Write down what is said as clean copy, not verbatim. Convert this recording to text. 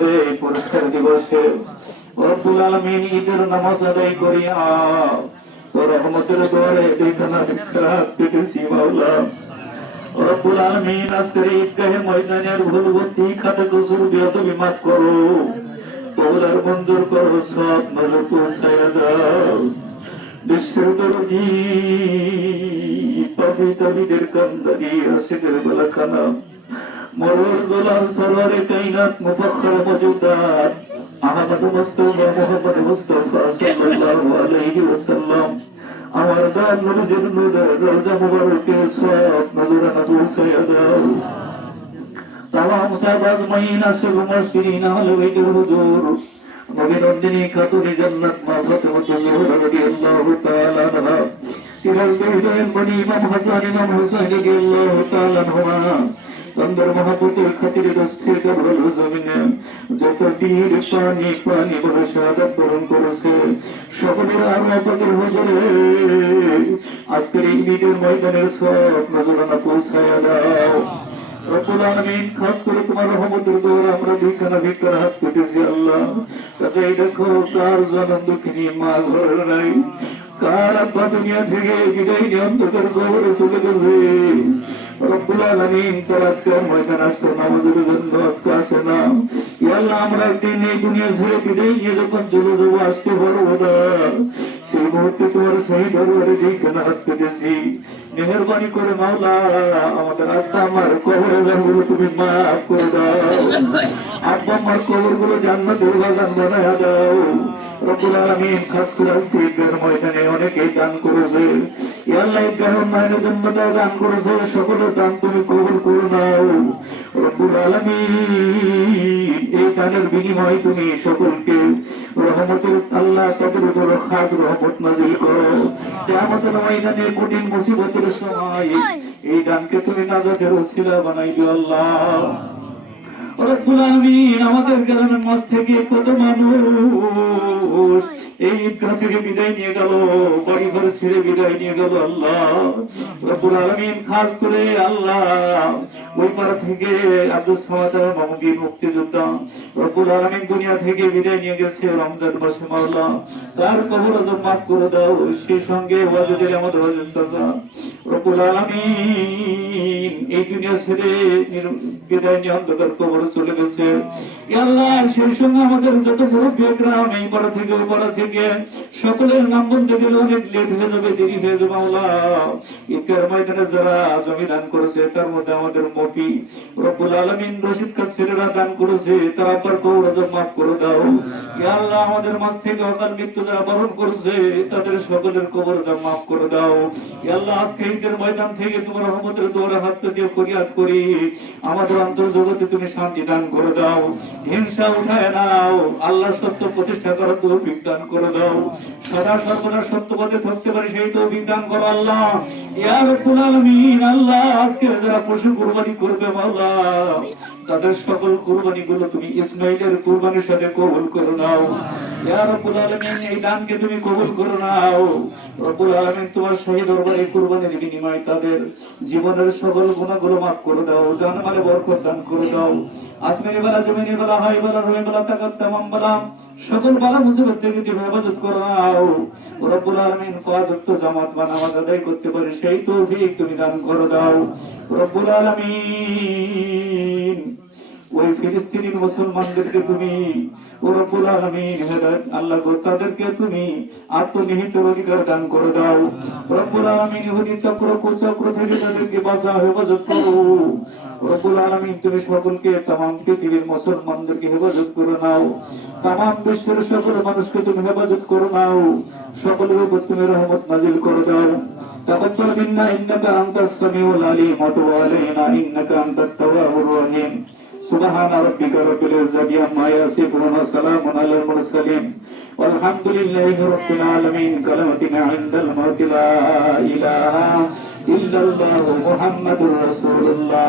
এই পুরস্কার দিবসে রব্বুল আলামিন ঈদের নামাজ আদায় করিয়া তোর রহমতের দোয়ারে দুইখানা বিখ্যাত পেতেছি মাওলা। রব্বুল আলামিন আজকের ঈদগাহে ময়দানের ভুলভর্তি খাতে কসুর বিহতবি মাফ করো, কবুলার মঞ্জুর করো, সব নজর পৌঁছাইয়া যাও। বিশ্বের দরদি পাবিতাবিদের কান্দারি আশিকের গলাখানা মরুর গোলাম সরোয়ারে কায়নাত মুফাখখার মওজুদাত আহমদ মুস্তাফা মুহাম্মদ মুস্তাফা সাল্লাল্লাহু আলাইহি ওয়াসাল্লাম আমার দান নবীর নূরের রওজা মুবারকে সওয়াব নজরানা পৌঁছাইয়া দাও। তামাম সাহাবা আজমাইন আশিক মুরশিদিন আহলে বাইতের হুজুর নবী নন্দিনী খাতুনে জান্নাত মা ফাতেমা জোহরা রাদিয়াল্লাহু তাআলা আনহা তিনার দুইজন বনি ইমাম হাসান ইমাম হুসাইন রাদিয়াল্লাহু তাআলা আনহুমা अंदर मोहब्बतेर खातिर दस्तेर कबरल जमीने যত বীর পানি পানি বলে শাহাদাত বরণ করেছে সকলের আরওয়াতের হুজুরে আজকের এই ঈদের ময়দানের সব নজরানা পৌঁছায়া দাও। রব্বুল আলামিন খাস করে তোমার রহমতের দৌড় আমরা দুইখানা ভিক্ষার হাত পেতেছি আল্লাহ। তাতে দেখো কার জনম দুঃখিনী মা ঘর নাই, কার আব্বা দুনিয়া থেকে বিদায় নিয়ে অন্ধকার কবরে চলে গেছে। রব্বুল আলামিন তার ময়দান আসতো নামাজের জন্য আজকে আসে না। আল্লাহ আমরা একদিন এই দুনিয়া ছেড়ে বিদায় নিয়ে যখন চলে যাবো আসতে পারবো না, সেই মুহূর্তে তোমার সেই দরবারে যেখানে হাত পেতেছি মেহেরবানি করে মাওলা আমাদের আত্মা আমার কবরে যাগুলো তুমি মাফ করে দাও, আব্বা আমার কবর গুলো জান্নাতের বাগান বানায়া দাও। রব্বুল আলামিন খাস করে আজকে ঈদের ময়দানে অনেকেই দান করেছে, আল্লাহ ঈদগাহ মায়ের জন্য দান করেছে, সকলের দান তুমি কবুল করে নাও। রব্বুল আলামিন এই দানের বিনিময়ে তুমি সকলকে রহমতের আল্লাহ তাদের উপর খাস রহমত নাযিল করো। কিয়ামতের ময়দানে কঠিন মুসিবতের সময় এই দানকে তুমি নাজাতের ওসিলা বানাই দিও আল্লাহ। রব্বুল আলামিন আমাদের গ্রামের মাঝ থেকে কত মানুষ এই ঈদগাহ থেকে বিদায় নিয়ে গেল, বাড়ি ঘর ছেড়ে বিদায় নিয়ে গেল আল্লাহ। রব্বুল আলামিন খাস করে আল্লাহ ওই পাড়া থেকে আব্দুল সামাদ মাহমুদি মুক্তিযোদ্ধা রব্বুল আলামিন দুনিয়া থেকে বিদায় নিয়ে গেছে রমজান মাসে মাওলা, তার কবর আযাব মাফ করে দাও। সেই সঙ্গে ওয়াজেদের আমাদের ওয়াজেদ চাচা রব্বুল আলামিন এই দুনিয়া ছেড়ে বিদায় নিয়ে অন্ধকার কবরে চলে গেছে আল্লাহ। সেই সঙ্গে আমাদের যত মুরব্বী একরাম এই পাড়া থেকে ওই পাড়া থেকে সকলের নাম বলতে গেলে অনেক লেট হয়ে যাবে, দেরি হয়ে যাবে মাওলা। ঈদের ময়দানে যারা জমি দান করেছে তার মধ্যে আমাদের মফি রব্বুল আলামিন রশিদ কার ছেলেরা দান করেছে, তারা আবার কবর আযাব মাফ করে দাও ইয়া আল্লাহ। আমাদের মাঝ থেকে অকাল মৃত্যু যারা বরণ করেছে তাদের সকলের কবর আযাব মাফ করে দাও ইয়া আল্লাহ। আজকে ঈদের ময়দান থেকে তোমার রহমতের দোয়ারে হাত পেতে ফরিয়াদ করি, আমাদের অন্তর জগতে তুমি শান্তি দান করে দাও, হিংসা উঠায় নাও আল্লাহ, সত্য প্রতিষ্ঠা করার তৌফিক দান করে দাও, সদা সর্বদা সত্য পথে থাকতে পারে সেই তৌফিক দান করো আল্লাহ ইয়া রাব্বুল আলামিন। আল্লাহ আজকে যারা পশু কুরবানি করবে মাওলা তাদের সকল কুরবানি গুলো তুমি ইসমাইলের কুরবানির সাথে কবুল করে নাও ইয়া রাব্বুল আলামিন। এই দানকে তুমি কবুল করে নাও রব্বুল আলামিন। তোমার শহীদ দরবারে কুরবানির বিনিময়ে তাদের জীবনের সকল গুনাহগুলো মাফ করে দাও, জানমালে বরকত দান করে দাও। আসমানি বালা জমিনি বালা হাই বালা রুই বালা তাকাত তামাম বালা সকল বালা মুসিবত থেকে তুমি হেফাজত করে নাও রব্বুল আলামিন। পাঁচ ওয়াক্ত জামাত বা নামাজ আদায় করতে পারে সেই তৌফিক তুমি দান করে দাও রব্বুল আলামিন। ওই ফিলিস্তিনি মুসলমানদেরকে তুমি ও রব্বুল আলামিন হেদায়েত আল্লাহ গো তাদেরকে তুমি আত্মনিহিত অধিকার দান করে দাও রব্বুল আলামিন। ইহুদি চক্র কুচক্র থেকে তাদেরকে বাঁচাও, হেফাজত করো রব্বুল আলামিন। তুমি সকলকে तमाम পৃথিবীর মুসলমানদেরকে হেফাজত করে নাও, तमाम বিশ্বের সকল মানুষকে তুমি হেফাজত করে নাও, সকলের উপর তুমি রহমত নাযিল করে দাও। তাকাব্বাল মিন্না ইন্নাকা আনতাস সামিউল আলিম ওয়া তুব আলাইনা ইন্নাকা আনতাত তাওয়াবুর রহিম। সুবহান রাব্বিকা রাব্বিল ইজ্জাতি আম্মা ইয়াসিফুন ওয়া সালামুন আলাল মুরসালিন ওয়ালহামদুলিল্লাহি রাব্বিল আলামিন। কালামাতিনা ইনদাল মাউতি লা ইলাহা ইল্লাল্লাহু মুহাম্মাদুর রাসূলুল্লাহ।